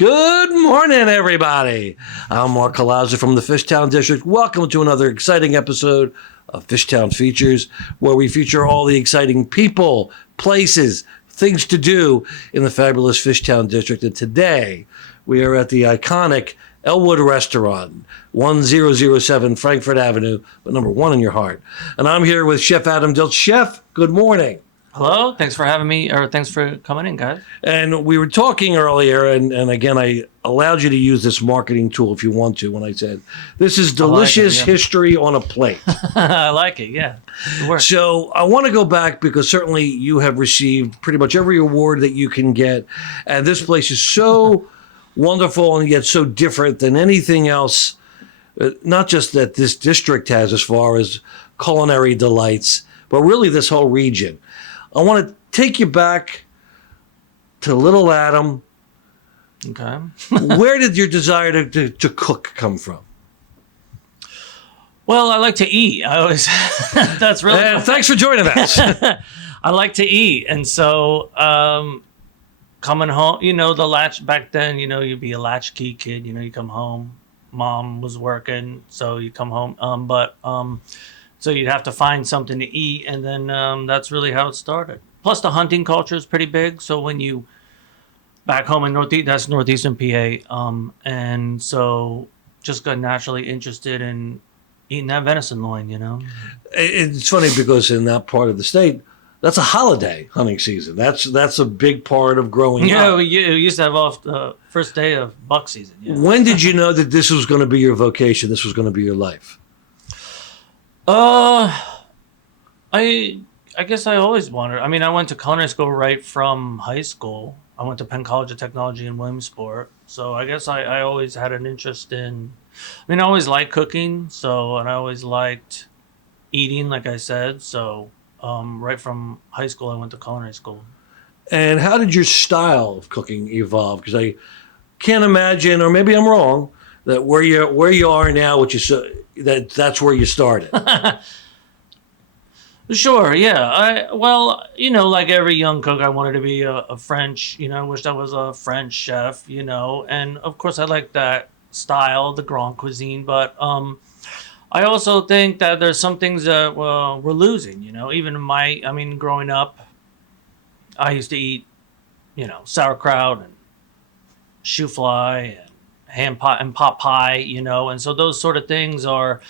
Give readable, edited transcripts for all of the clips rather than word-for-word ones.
Good morning, everybody. I'm Marc Collazzo from the Fishtown District. Welcome to another exciting episode of Fishtown Features, where we feature all the exciting people, places, things to do in the fabulous Fishtown District. And today, we are at the iconic Elwood Restaurant, 1007 Frankford Avenue, but number one in your heart. And I'm here with Chef Adam Diltz. Chef, good morning. Hello, thanks for having me, or thanks for coming in, guys. And we were talking earlier, and again, I allowed you to use this marketing tool if you want to, when I said, this is delicious history on a plate. I like it, yeah. It works. So I want to go back because certainly you have received pretty much every award that you can get. And this place is so wonderful and yet so different than anything else, not just that this district has as far as culinary delights, but really this whole region. I want to take you back to little Adam. Okay. Where did your desire to cook come from? Well, I like to eat. I always, that's really. Thanks for joining us. I like to eat. And so coming home, back then, you'd be a latchkey kid, you come home, mom was working, so you come home. So you'd have to find something to eat, and then that's really how it started. Plus, the hunting culture is pretty big. So when you back home in that's northeastern PA, and so just got naturally interested in eating that venison loin. It's funny because in that part of the state, that's a holiday hunting season. That's a big part of growing up. Yeah, we used to have off the first day of buck season. Yeah. When did you know that this was going to be your vocation? This was going to be your life? I guess I always wanted. I mean, I went to culinary school right from high school. I went to Penn College of Technology in Williamsport. So I guess I always had an interest in. I always liked cooking. And I always liked eating, like I said. So right from high school, I went to culinary school. And how did your style of cooking evolve? Because I can't imagine, or maybe I'm wrong, that where you are now, that's where you started. Sure, yeah. Like every young cook, I wanted to be a French, I wished I was a French chef, and of course I like that style, the grand cuisine, but I also think that there's some things that we're losing, even growing up, I used to eat, sauerkraut and shoe fly and ham pot and pot pie, and so those sort of things are,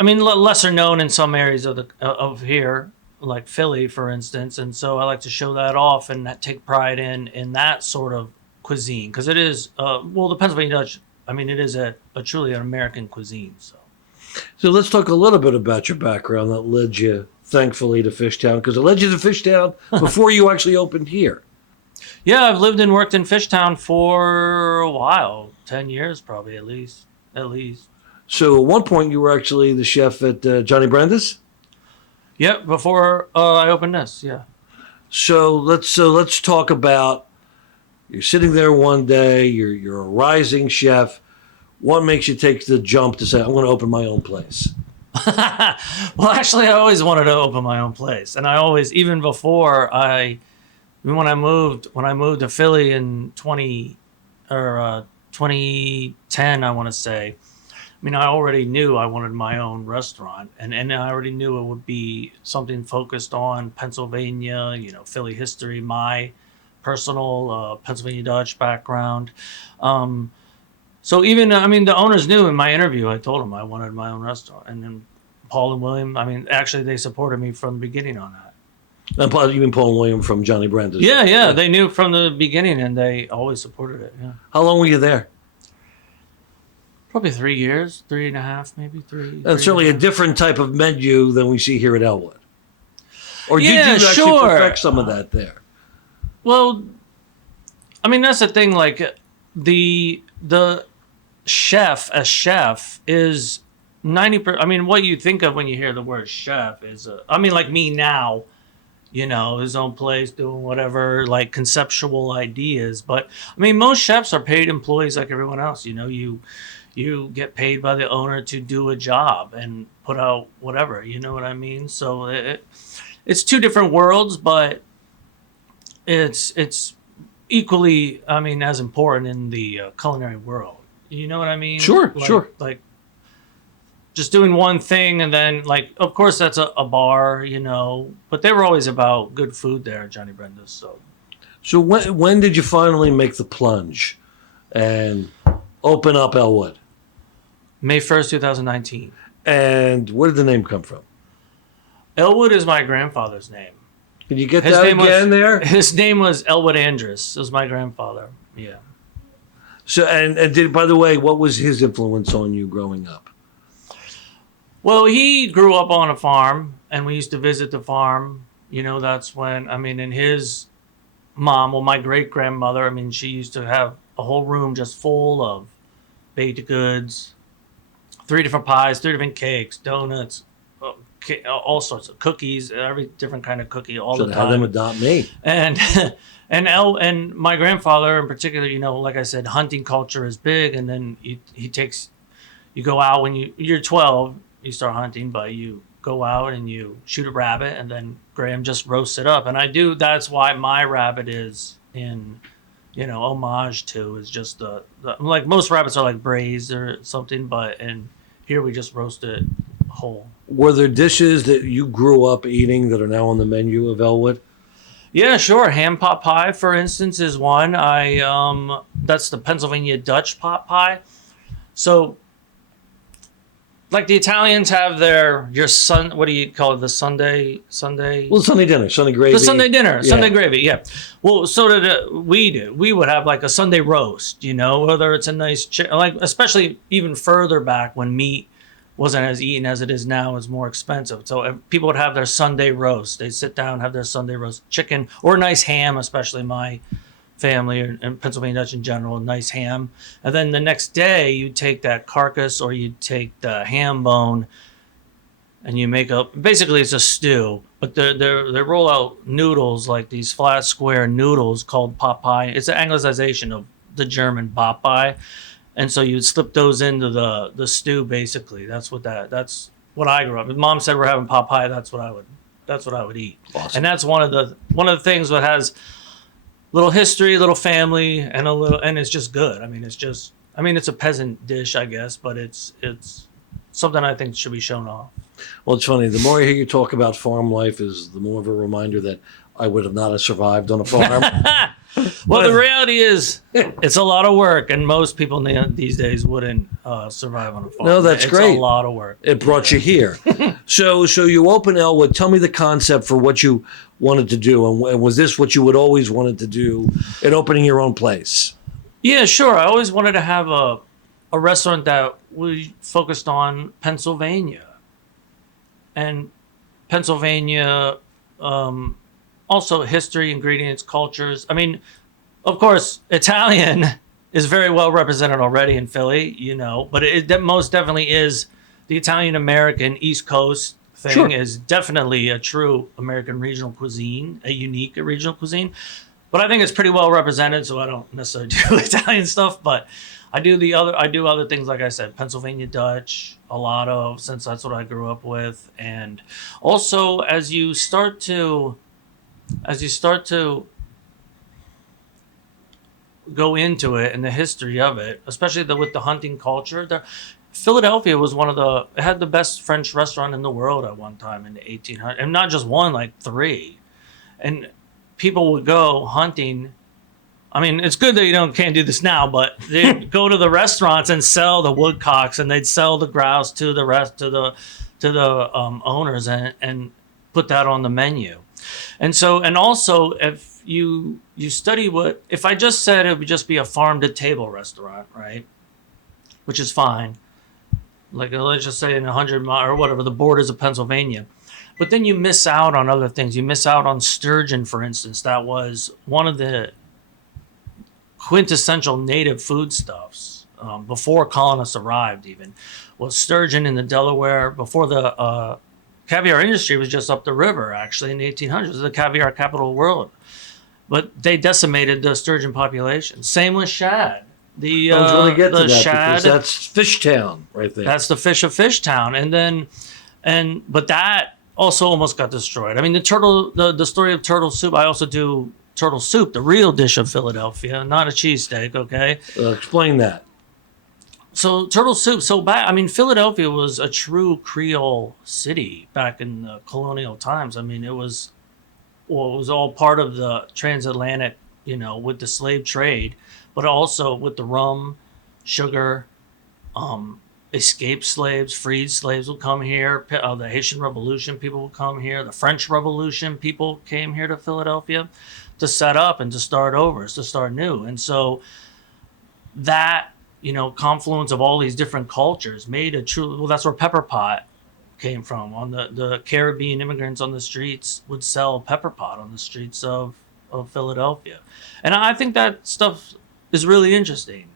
lesser known in some areas of here, like Philly, for instance, and so I like to show that off and take pride in that sort of cuisine, because it is, the Pennsylvania Dutch, it is a truly an American cuisine. So let's talk a little bit about your background that led you, thankfully, to Fishtown, because it led you to Fishtown before you actually opened here. Yeah, I've lived and worked in Fishtown for a while, 10 years probably at least. So at one point you were actually the chef at Johnny Brenda's? Yep, before I opened this, yeah. So let's talk about, you're sitting there one day, you're a rising chef. What makes you take the jump to say, I'm going to open my own place? Well, actually, I always wanted to open my own place. And I always, even before when I moved to Philly in 2010, I want to say, I already knew I wanted my own restaurant, and I already knew it would be something focused on Pennsylvania, Philly history, my personal Pennsylvania Dutch background. So even, the owners knew in my interview, I told them I wanted my own restaurant. And then Paul and William, actually they supported me from the beginning on that. And you mean Paul and William from Johnny Brenda? Yeah, they knew from the beginning, and they always supported it, yeah. How long were you there? Probably 3 years, 3.5, maybe 3. That's certainly a different type of menu than we see here at Elwood. Or did you actually perfect some of that there? Well, that's the thing, like the chef is 90%. What you think of when you hear the word chef is, like me now, his own place, doing whatever, like conceptual ideas. But most chefs are paid employees like everyone else. You get paid by the owner to do a job and put out whatever. You know what I mean? So it's two different worlds, but it's equally, I mean, as important in the culinary world. You know what I mean? Sure, sure. Like just doing one thing and then like, of course that's a bar, you know, but they were always about good food there at Johnny Brenda's. So when did you finally make the plunge and open up Elwood? May 1st, 2019. And where did the name come from? Elwood is my grandfather's name. Can you get that again there? His name was Elwood Andrus. It was my grandfather. Yeah. So and did, by the way, what was his influence on you growing up? Well, he grew up on a farm, and we used to visit the farm. You know, that's when, I mean, and his mom, well, my great-grandmother, I mean, she used to have a whole room just full of baked goods, 3 different pies, 3 different cakes, donuts, all sorts of cookies, every different kind of cookie all the time. Have them adopt me. And and my grandfather in particular, you know, like I said, hunting culture is big, and then he takes, you go out when you're 12, you start hunting, but you go out and you shoot a rabbit, and then Graham just roasts it up. And that's why my rabbit is in, you know, homage to, is just the like most rabbits are like braised or something, and here we just roast it whole. Were there dishes that you grew up eating that are now on the menu of Elwood? Yeah, sure. Ham pot pie, for instance, is one. That's the Pennsylvania Dutch pot pie. So, like the Italians have what do you call it? The Sunday? Well, Sunday dinner, Sunday gravy. The Sunday dinner, Yeah. Sunday gravy, yeah. Well, so did we do. We would have like a Sunday roast, you know, whether it's a nice, like especially even further back when meat wasn't as eaten as it is now, is more expensive. So people would have their Sunday roast. They'd sit down, have their Sunday roast chicken or a nice ham, especially my family and Pennsylvania Dutch in general, a nice ham. And then the next day you'd take that carcass or you'd take the ham bone and you make up, basically it's a stew, but they roll out noodles, like these flat square noodles called pot pie. It's an anglicization of the German pot pie. And so you'd slip those into the stew. Basically, that's what I grew up. If Mom said we're having pot pie, that's what I would eat. Awesome. And that's one of the things that has little history, little family, and it's just good. I mean, it's a peasant dish, I guess, but it's something I think should be shown off. Well, it's funny. The more I hear you talk about farm life, is the more of a reminder that I would have not survived on a farm. Well, the reality is, it's a lot of work, and most people these days wouldn't survive on a farm. No, that's great. It's a lot of work. It brought you here. So you open Elwood. Tell me the concept for what you wanted to do, and was this what you would always wanted to do in opening your own place? Yeah, sure. I always wanted to have a restaurant that was focused on Pennsylvania, and Pennsylvania. Also history, ingredients, cultures. I mean, of course, Italian is very well represented already in Philly, you know, but it most definitely is the Italian-American East Coast thing. Sure. Is definitely a true American regional cuisine, a unique regional cuisine. But I think it's pretty well represented, so I don't necessarily do Italian stuff, but I do other things, like I said, Pennsylvania Dutch, a lot of, since that's what I grew up with. And also as you start to go into it and the history of it, especially with the hunting culture, Philadelphia was it had the best French restaurant in the world at one time in the 1800s, and not just one, like 3. And people would go hunting. I mean, it's good that you can't do this now, but they'd go to the restaurants and sell the woodcocks, and they'd sell the grouse to the owners and put that on the menu. And also, if you study if I just said it would just be a farm to table restaurant, right? Which is fine. Like, let's just say in 100 miles or whatever, the borders of Pennsylvania. But then you miss out on other things. You miss out on sturgeon, for instance. That was one of the quintessential native foodstuffs before colonists arrived, even, was sturgeon in the Delaware, before the caviar industry was just up the river, actually, in the 1800s. It was the caviar capital of the world. But they decimated the sturgeon population. Same with shad. I was going to get to that shad, because that's Fishtown right there. That's the fish of Fishtown. But that also almost got destroyed. I mean, the story of turtle soup, I also do turtle soup, the real dish of Philadelphia, not a cheesesteak, okay? Explain that. So turtle soup. Philadelphia was a true Creole city back in the colonial times. I mean, it was all part of the transatlantic, with the slave trade, but also with the rum, sugar, escaped slaves, freed slaves would come here. The Haitian Revolution people would come here. The French Revolution people came here to Philadelphia to set up and to start over, to start new. And so that, confluence of all these different cultures made a true, well, that's where pepper pot came from. On the Caribbean immigrants on the streets would sell pepper pot on the streets of Philadelphia. And I think that stuff is really interesting.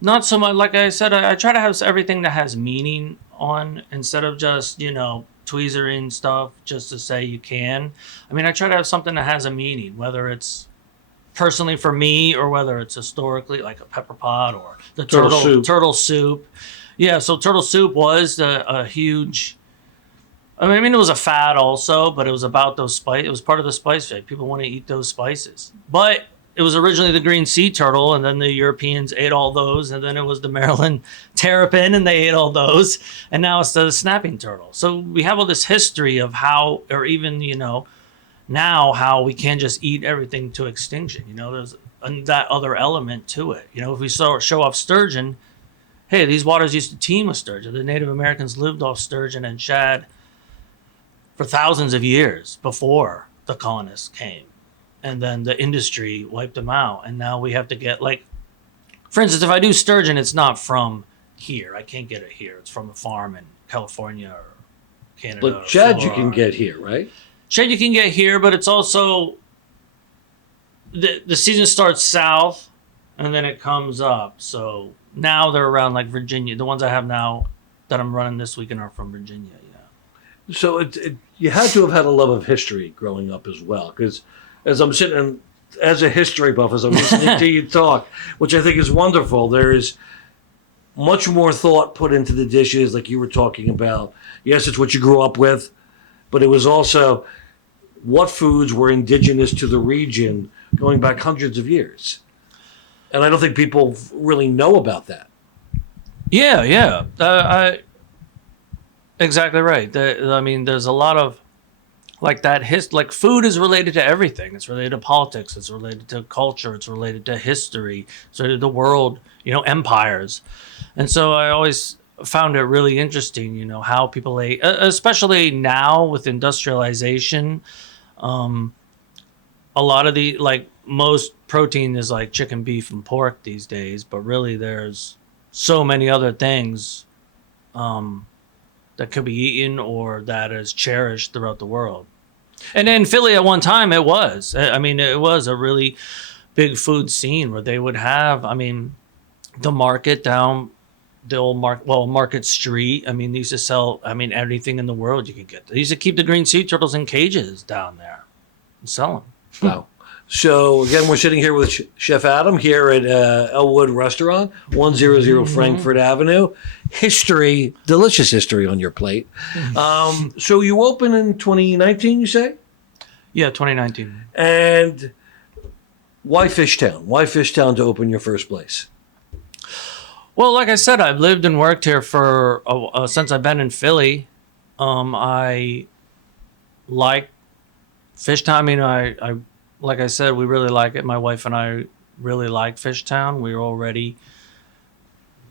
Not so much, like I said, I try to have everything that has meaning on, instead of just, tweezering stuff just to say you can. I mean, I try to have something that has a meaning, whether it's personally for me or whether it's historically, like a pepper pot or the turtle soup. Yeah, so turtle soup was a huge, it was a fad also, but it was about those spice. It was part of the spice trade. People want to eat those spices. But it was originally the green sea turtle, and then the Europeans ate all those, and then it was the Maryland terrapin, and they ate all those, and now it's the snapping turtle. So we have all this history of how, or even, now how we can't just eat everything to extinction. There's that other element to it. If we show off sturgeon, hey, these waters used to teem with sturgeon. The Native Americans lived off sturgeon and shad for thousands of years before the colonists came. And then the industry wiped them out. And now we have to get, like, for instance, if I do sturgeon, it's not from here. I can't get it here. It's from a farm in California or Canada. But shad you can get here, right? Shad you can get here, but it's also, the season starts south and then it comes up. So now they're around like Virginia. The ones I have now that I'm running this weekend are from Virginia, yeah. So you had to have had a love of history growing up as well, because as I'm sitting as a history buff, as I'm listening to you talk, which I think is wonderful, there is much more thought put into the dishes, like you were talking about. Yes, it's what you grew up with, but it was also what foods were indigenous to the region going back hundreds of years. And I don't think people really know about that. Yeah. Exactly right. There's a lot of, like that, like food is related to everything. It's related to politics. It's related to culture. It's related to history. It's related to the world, empires. And so I always found it really interesting, how people ate, especially now with industrialization. A lot of most protein is like chicken, beef, and pork these days, but really there's so many other things that could be eaten or that is cherished throughout the world. And in Philly at one time, it was. It was a really big food scene where they would have, the market down the old Market Street. They used to sell, everything in the world you could get. They used to keep the green sea turtles in cages down there and sell them. Wow. So, again, we're sitting here with Chef Adam here at Elwood Restaurant, 100 Frankford Avenue. History, delicious history on your plate. So you opened in 2019, you say? Yeah, 2019. And why Fishtown? Why Fishtown to open your first place? Well, like I said, I've lived and worked here for since I've been in Philly. I like Fishtown. I like I said, we really like it. My wife and I really like Fishtown. We already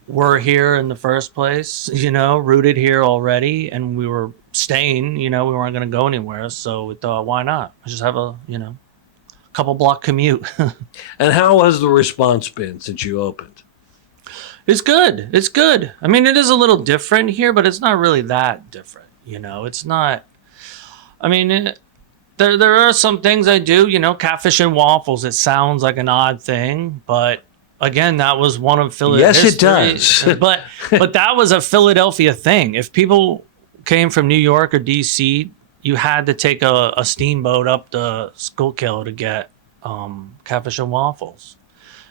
were here in the first place, rooted here already, and we were staying, we weren't going to go anywhere. So we thought, why not? I just have a, couple block commute. And how has the response been since you opened? It's good. It's good. It is a little different here, but it's not really that different. It's not, There are some things I do, catfish and waffles. It sounds like an odd thing, but again, that was one of Philadelphia. Yes, it does. but that was a Philadelphia thing. If people came from New York or D.C., you had to take a steamboat up the Schuylkill to get catfish and waffles.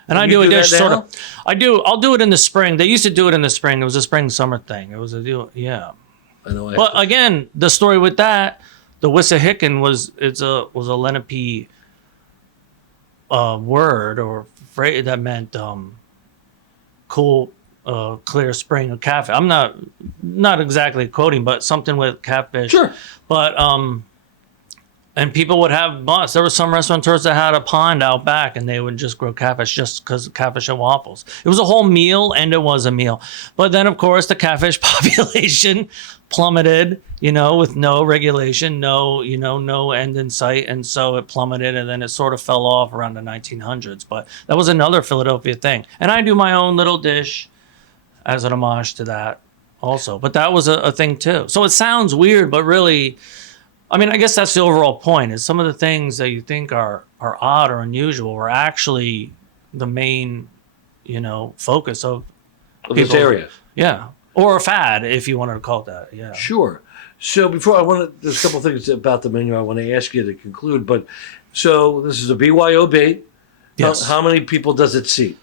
And I do a dish sort of. I'll do it in the spring. They used to do it in the spring. It was a spring summer thing. It was yeah. I know. But again, the story with that. the Wissahickon was a Lenape word or phrase that meant cool, clear spring of catfish. I'm not exactly quoting, but something with catfish. Sure. But and people would have bus. There were some restaurateurs that had a pond out back, and they would just grow catfish just because of catfish and waffles. It was a whole meal, and it was a meal. But then, of course, the catfish population plummeted, with no regulation, no end in sight. And so it plummeted, and then it sort of fell off around the 1900s. But that was another Philadelphia thing. And I do my own little dish as an homage to that also. But that was a thing, too. So it sounds weird, but really... I mean, I guess that's the overall point, is some of the things that you think are odd or unusual are actually the main, focus of this area. Yeah. Or a fad, if you wanted to call it that. Yeah. Sure. So there's a couple of things about the menu I want to ask you to conclude. But so this is a BYOB. Yes. How many people does it seat?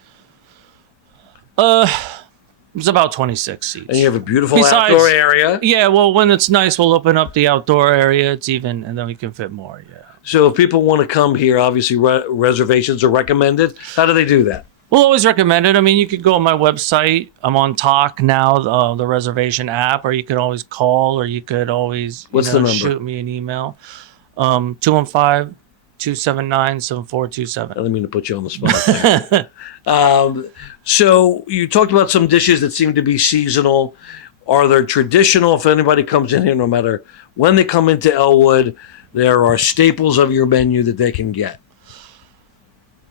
It's about 26 seats. And you have a beautiful outdoor area. Yeah, well, when it's nice, we'll open up the outdoor area. It's even, and then we can fit more, yeah. So if people want to come here, obviously reservations are recommended. How do they do that? We'll always recommend it. I mean, you could go on my website. I'm on Talk now, the reservation app, or you could always call, or you could always What's the number? Shoot me an email. 215-279-7427. I didn't mean to put you on the spot. So you talked about some dishes that seem to be seasonal. Are there traditional, if anybody comes in here, no matter when they come into Elwood, there are staples of your menu that they can get?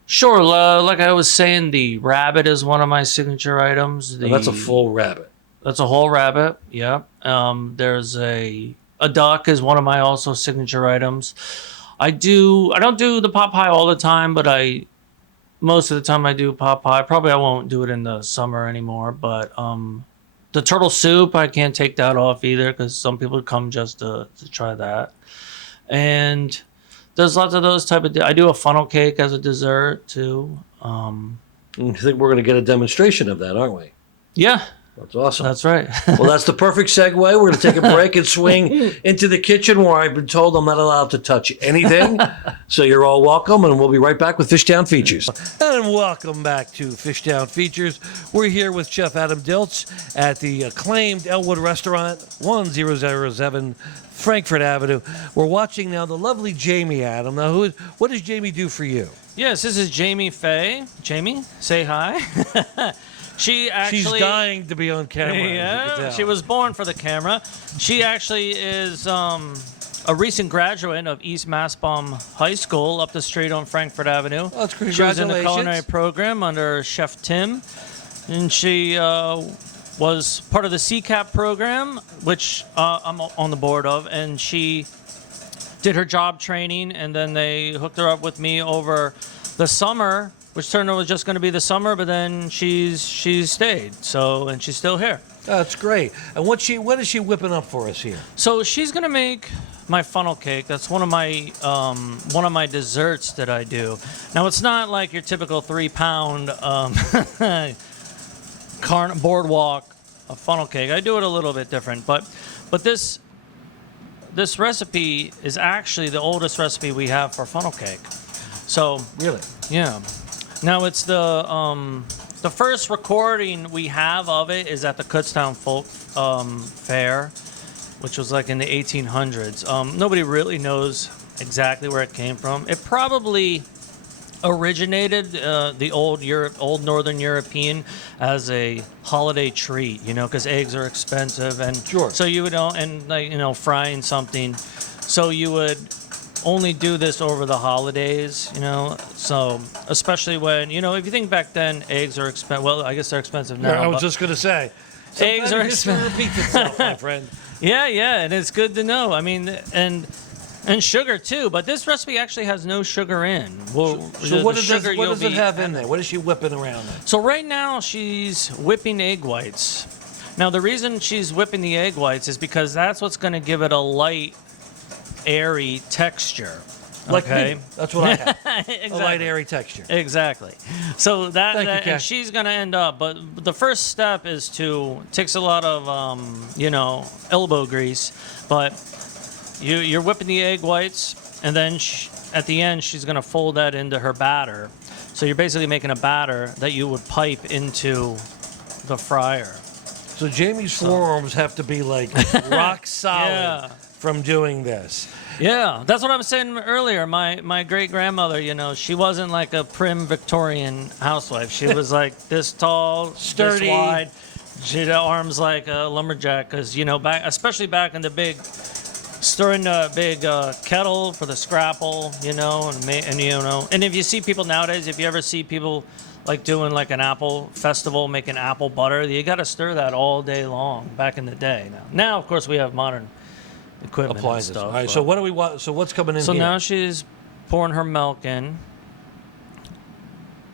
Sure. Like I was saying, the rabbit is one of my signature items. That's a full rabbit. That's a whole rabbit, yeah. There's a duck is one of my also signature items. I don't do the pot pie all the time, but most of the time I do pot pie. Probably I won't do it in the summer anymore, but the turtle soup, I can't take that off either because some people come just to try that. And there's lots of those type of... I do a funnel cake as a dessert too. I think we're going to get a demonstration of that, aren't we? Yeah. That's awesome. That's right. Well, that's the perfect segue. We're going to take a break and swing into the kitchen where I've been told I'm not allowed to touch anything. So you're all welcome, and we'll be right back with Fishtown Features. And welcome back to Fishtown Features. We're here with Chef Adam Diltz at the acclaimed Elwood Restaurant, 1007 Frankford Avenue. We're watching now the lovely Jamie, Adam. Now, what does Jamie do for you? Yes, this is Jamie Faye. Jamie, say hi. She's dying to be on camera. Yeah, she was born for the camera. She actually is a recent graduate of East Mastbaum High School up the street on Frankford Avenue. Oh, that's congratulations. She was in the culinary program under Chef Tim, and she was part of the CCAP program, which I'm on the board of, and she did her job training, and then they hooked her up with me over the summer, which turned out was just going to be the summer, but then she's stayed. So, and she's still here. That's great. And what is she whipping up for us here? So she's going to make my funnel cake. That's one of my desserts that I do. Now it's not like your typical 3-pound boardwalk funnel cake. I do it a little bit different, but this recipe is actually the oldest recipe we have for funnel cake. So really, yeah. Now it's the first recording we have of it is at the Kutztown Folk Fair, which was like in the 1800s. Nobody really knows exactly where it came from. It probably originated the old Northern European as a holiday treat, because eggs are expensive, and sure. So you would frying something, so you would only do this over the holidays, so especially when, if you think back then, eggs are expensive. Well, I guess they're expensive now. Yeah, I was just going to say. Eggs are expensive. Repeats itself, my friend. Yeah, and it's good to know. I mean, and sugar too, but this recipe actually has no sugar in. Well, so what does it have in there? What is she whipping around there? So right now she's whipping egg whites. Now the reason she's whipping the egg whites is because that's what's going to give it a light, airy texture. Like okay? me. That's what I have. Exactly. A light, airy texture. Exactly. So Thank you, and she's going to end up, but the first step takes a lot of, elbow grease, but you're whipping the egg whites, and then at the end she's gonna fold that into her batter. So you're basically making a batter that you would pipe into the fryer. So Jamie's forearms have to be like rock solid from doing this. Yeah, that's what I was saying earlier. My great grandmother, you know, she wasn't like a prim Victorian housewife. She was like this tall, sturdy, this wide. She had arms like a lumberjack, because you know, especially back in the big, stirring the big kettle for the scrapple, you know, and you know, and if you see people nowadays, if you ever see people like doing like an apple festival, making apple butter, you got to stir that all day long. Back in the day, now of course we have modern equipment appliances. and stuff. All right. So what do we want? So what's coming in? So here? now she's pouring her milk in,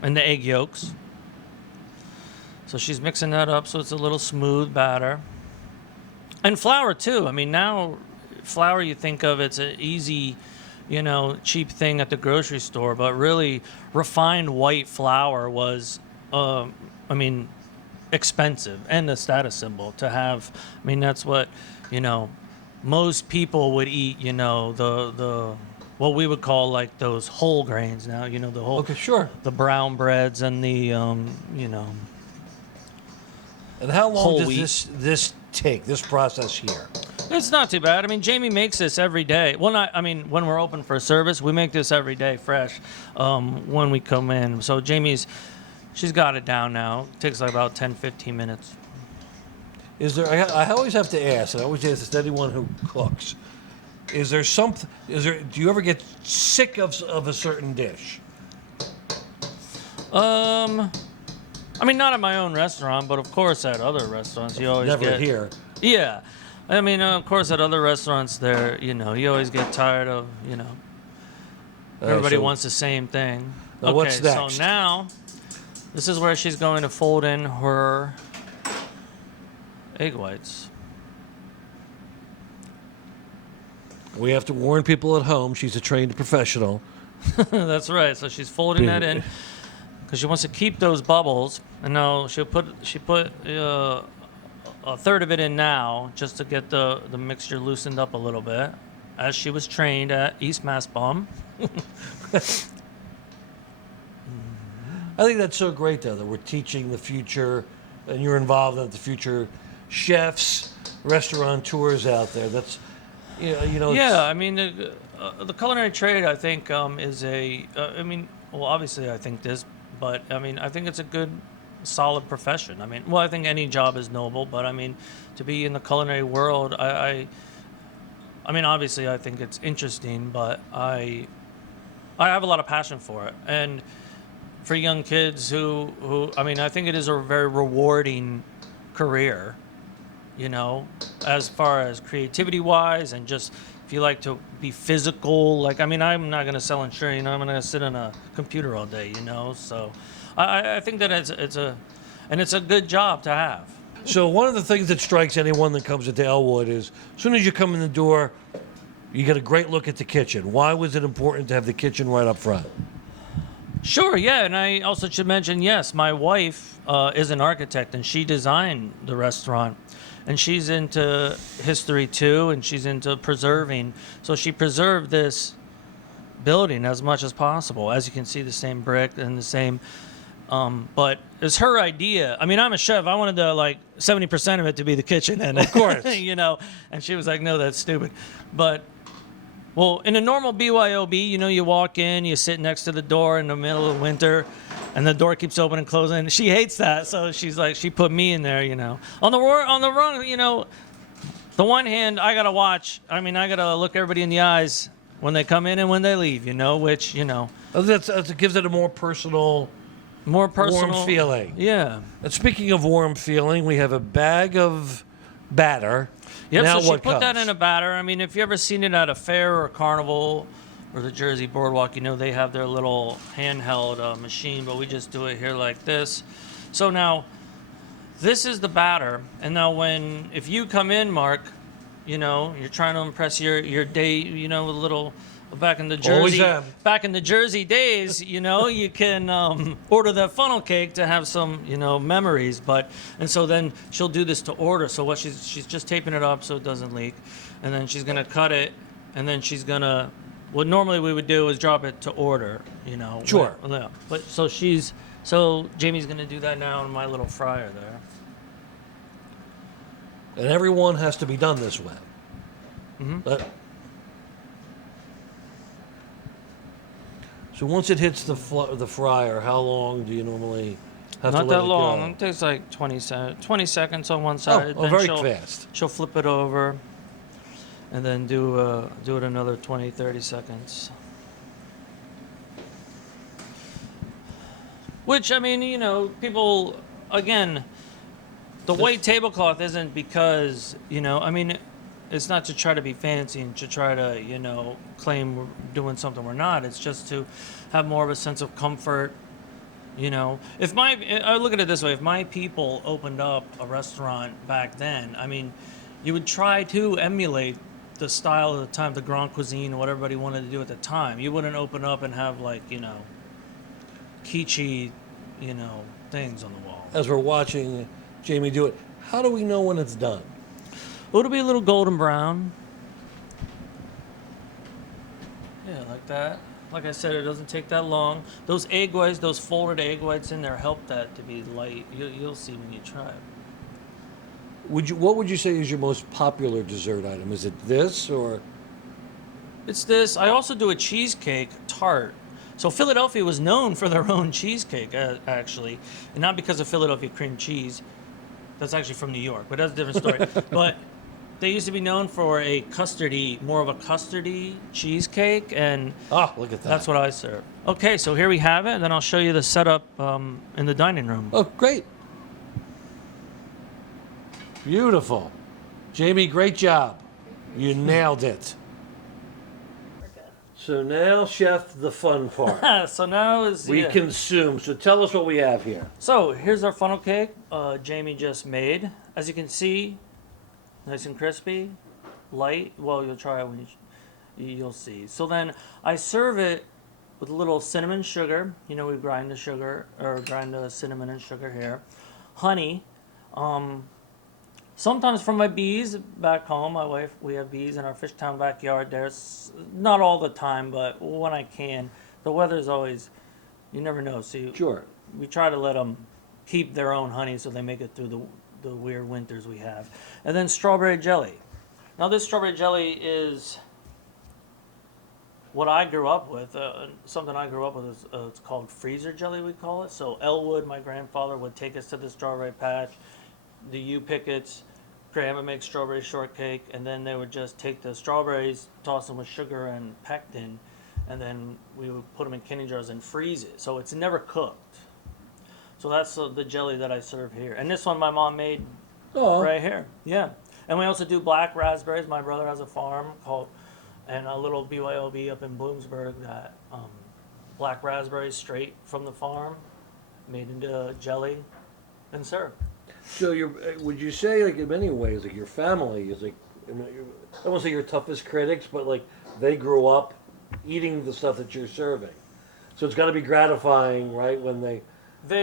and the egg yolks. So she's mixing that up so it's a little smooth batter. And flour too. I mean, now flour, you think of it's an easy, you know, cheap thing at the grocery store, but really refined white flour was, I mean, expensive and a status symbol to have. I mean, that's what, you know, most people would eat, you know, the what we would call like those whole grains now, you know, the whole, okay, sure, the brown breads and the, you know. And how long does this take, this process here? It's not too bad. I mean, Jamie makes this every day. Well, I mean, when we're open for service, we make this every day fresh when we come in. So she's got it down now. It takes like about 10, 15 minutes. Is there, I always have to ask, and I always ask this to anyone who cooks, do you ever get sick of a certain dish? I mean, not at my own restaurant, but of course at other restaurants, you always Never get... here. Yeah. I mean, of course at other restaurants there, you know, you always get tired of, you know, everybody wants the same thing. Okay, what's next? So now, this is where she's going to fold in her egg whites. We have to warn people at home, she's a trained professional. That's right. So she's folding that in because she wants to keep those bubbles. And now she put a third of it in now just to get the mixture loosened up a little bit, as she was trained at East Mastbaum. I think that's so great, though, that we're teaching the future, and you're involved in the future chefs, restaurateurs out there. That's, you know. Yeah, I mean, the culinary trade, I think, is I mean, well, obviously, I think this, but I mean, I think it's a good, solid profession. I mean, well, I think any job is noble, but I mean, to be in the culinary world, I mean, obviously, I think it's interesting, but I have a lot of passion for it, and for young kids who I mean, I think it is a very rewarding career, you know, as far as creativity wise, and just if you like to be physical, like, I mean, I'm not going to sell insurance, you know, I'm going to sit on a computer all day, you know, so I think that it's a good job to have. So one of the things that strikes anyone that comes into Elwood is, as soon as you come in the door, you get a great look at the kitchen. Why was it important to have the kitchen right up front? Sure, yeah, and I also should mention, yes, my wife is an architect, and she designed the restaurant, and she's into history too, and she's into preserving. So she preserved this building as much as possible. As you can see, the same brick and the same, but it's her idea. I mean, I'm a chef. I wanted to, like, 70% of it to be the kitchen, and of course, you know, and she was like, no, that's stupid. But well, in a normal BYOB, you know, you walk in, you sit next to the door in the middle of winter, and the door keeps opening and closing. She hates that, so she's like, she put me in there, you know. On the wrong, you know, the one hand, I gotta watch. I mean, I gotta look everybody in the eyes when they come in and when they leave, you know, which, you know. That gives it a more personal, warm feeling. Yeah. And speaking of warm feeling, we have a bag of batter. Yep, now so she what put comes? that in a batter. I mean, if you ever seen it at a fair or a carnival or the Jersey Boardwalk, you know, they have their little handheld machine, but we just do it here like this. So now, this is the batter. And now if you come in, Mark, you know, you're trying to impress your day, you know, with a little... Back in the Jersey days, you know, you can order that funnel cake to have some, you know, memories. And so then she'll do this to order. So what she's just taping it up so it doesn't leak, and then she's gonna cut it and then she's gonna. What normally we would do is drop it to order, you know. Sure. Yeah. But so Jamie's gonna do that now in my little fryer there. And everyone has to be done this way. Mm-hmm. So once it hits the fryer, how long do you normally have to Not let that it long. go? It takes like 20 seconds on one side. Oh, then very fast. She'll flip it over, and then do it another 20, 30 seconds. Which, I mean, you know, people, again, the white tablecloth isn't because, you know, I mean, it's not to try to be fancy and to try to, you know, claim we're doing something we're not. It's just to have more of a sense of comfort, you know. I look at it this way, if my people opened up a restaurant back then, I mean, you would try to emulate the style of the time, the Grand Cuisine, or what everybody wanted to do at the time. You wouldn't open up and have, like, you know, kitschy, you know, things on the wall. As we're watching Jamie do it, how do we know when it's done? Oh, it'll be a little golden brown. Yeah, like that. Like I said, it doesn't take that long. Those egg whites, those folded egg whites in there help that to be light. You'll see when you try it. What would you say is your most popular dessert item? Is it this or? It's this. I also do a cheesecake tart. So Philadelphia was known for their own cheesecake, actually, and not because of Philadelphia cream cheese. That's actually from New York, but that's a different story. But they used to be known for more of a custardy cheesecake, and Look at that. that's what I serve. Okay, so here we have it, and then I'll show you the setup in the dining room. Oh, great. Beautiful. Jamie, great job. You nailed it. So now, Chef, the fun part. So now We consume. So tell us what we have here. So here's our funnel cake Jamie just made. As you can see, nice and crispy, light. Well, you'll try it when you'll see. So then I serve it with a little cinnamon sugar. You know, we grind the sugar, or grind the cinnamon and sugar here. Honey. Sometimes from my bees back home, my wife, we have bees in our Fishtown backyard. There's not all the time, but when I can. The weather's always, you never know. So Sure. we try to let them keep their own honey so they make it through the weird winters we have. And then strawberry jelly. Now this strawberry jelly is what I grew up with. Something I grew up with is it's called freezer jelly, we call it. So Elwood, my grandfather, would take us to the strawberry patch. The U-pickets, Grandma makes strawberry shortcake, and then they would just take the strawberries, toss them with sugar and pectin, and then we would put them in candy jars and freeze it. So it's never cooked. So that's the jelly that I serve here. And this one my mom made right here. Yeah. And we also do black raspberries. My brother has a farm and a little BYOB up in Bloomsburg that black raspberries straight from the farm, made into jelly and served. So would you say, like, in many ways, like, your family is like, I don't want to say your toughest critics, but like they grew up eating the stuff that you're serving. So it's got to be gratifying, right, when they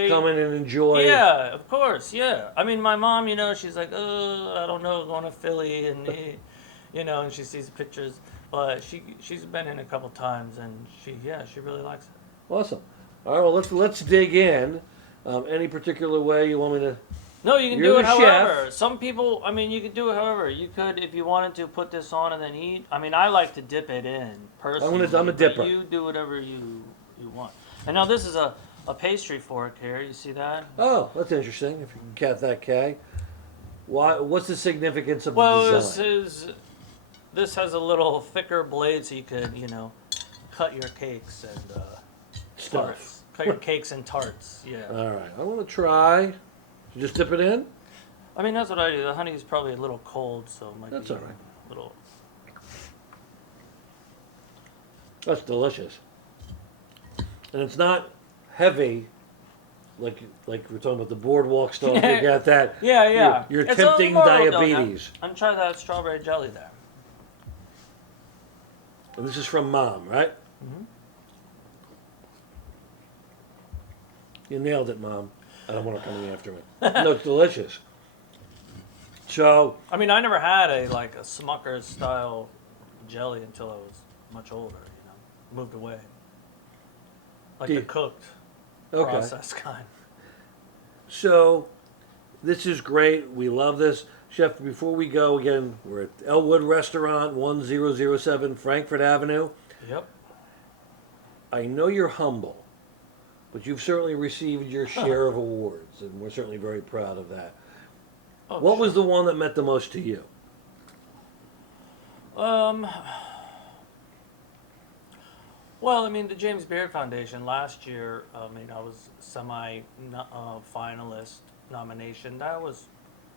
come in and enjoy. Yeah, of course, yeah. I mean, my mom, you know, she's like, I don't know, going to Philly, and you know, and she sees pictures, but she's been in a couple times, and she really likes it. Awesome. All right, well, let's dig in. Any particular way you want me to? No, you can You're do it the however. chef. Some people, I mean, you could do it however. You could, if you wanted to, put this on and then eat. I mean, I like to dip it in, personally. I'm a dipper. But you do whatever you want. And now this is a pastry fork here. You see that? Oh, that's interesting. If you can cut that K. What's the significance of the design? This has a little thicker blade, so you could, you know, cut your cakes and tarts. Cut your cakes and tarts. Yeah. All right, I want to try. Just dip it in? I mean, that's what I do. The honey is probably a little cold, so it might That's be all right. a little. That's delicious. And it's not heavy, like we're talking about the boardwalk stuff. You got that. Yeah. You're It's tempting a little donut. diabetes. I'm trying that strawberry jelly there. And this is from Mom, right? Mm-hmm. You nailed it, Mom. I don't want to come in after me. No, it's delicious. So, I mean, I never had a Smucker's style jelly until I was much older. Moved away. Like Do the you- cooked Okay. process kind. So, this is great. We love this. Chef, before we go, again, we're at Elwood Restaurant, 1007 Frankford Avenue. Yep. I know you're humble, but you've certainly received your share of awards, and we're certainly very proud of that. Oh, What was sure. the one that meant the most to you? Well, I mean, the James Beard Foundation last year. I mean, I was finalist nomination. That was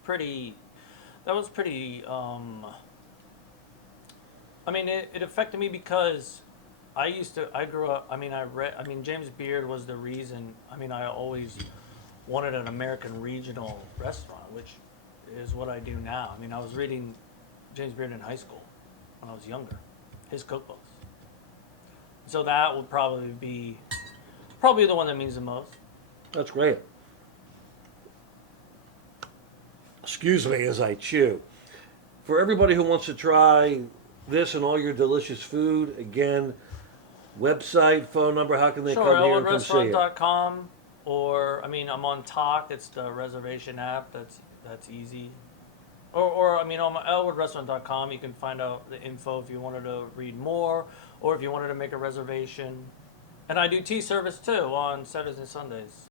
pretty. That was pretty. I mean, it affected me because I grew up. I mean, James Beard was the reason. I mean, I always wanted an American regional restaurant, which is what I do now. I mean, I was reading James Beard in high school when I was younger, his cookbooks. So that would probably be the one that means the most. That's great. Excuse me as I chew. For everybody who wants to try this and all your delicious food, again, website, phone number, how can they Sure, come here and come see you? elwoodrestaurant.com, or I mean, I'm on Talk. It's the reservation app. That's easy. Or I mean, on my elwoodrestaurant.com, you can find out the info if you wanted to read more, or if you wanted to make a reservation. And I do tea service too on Saturdays and Sundays.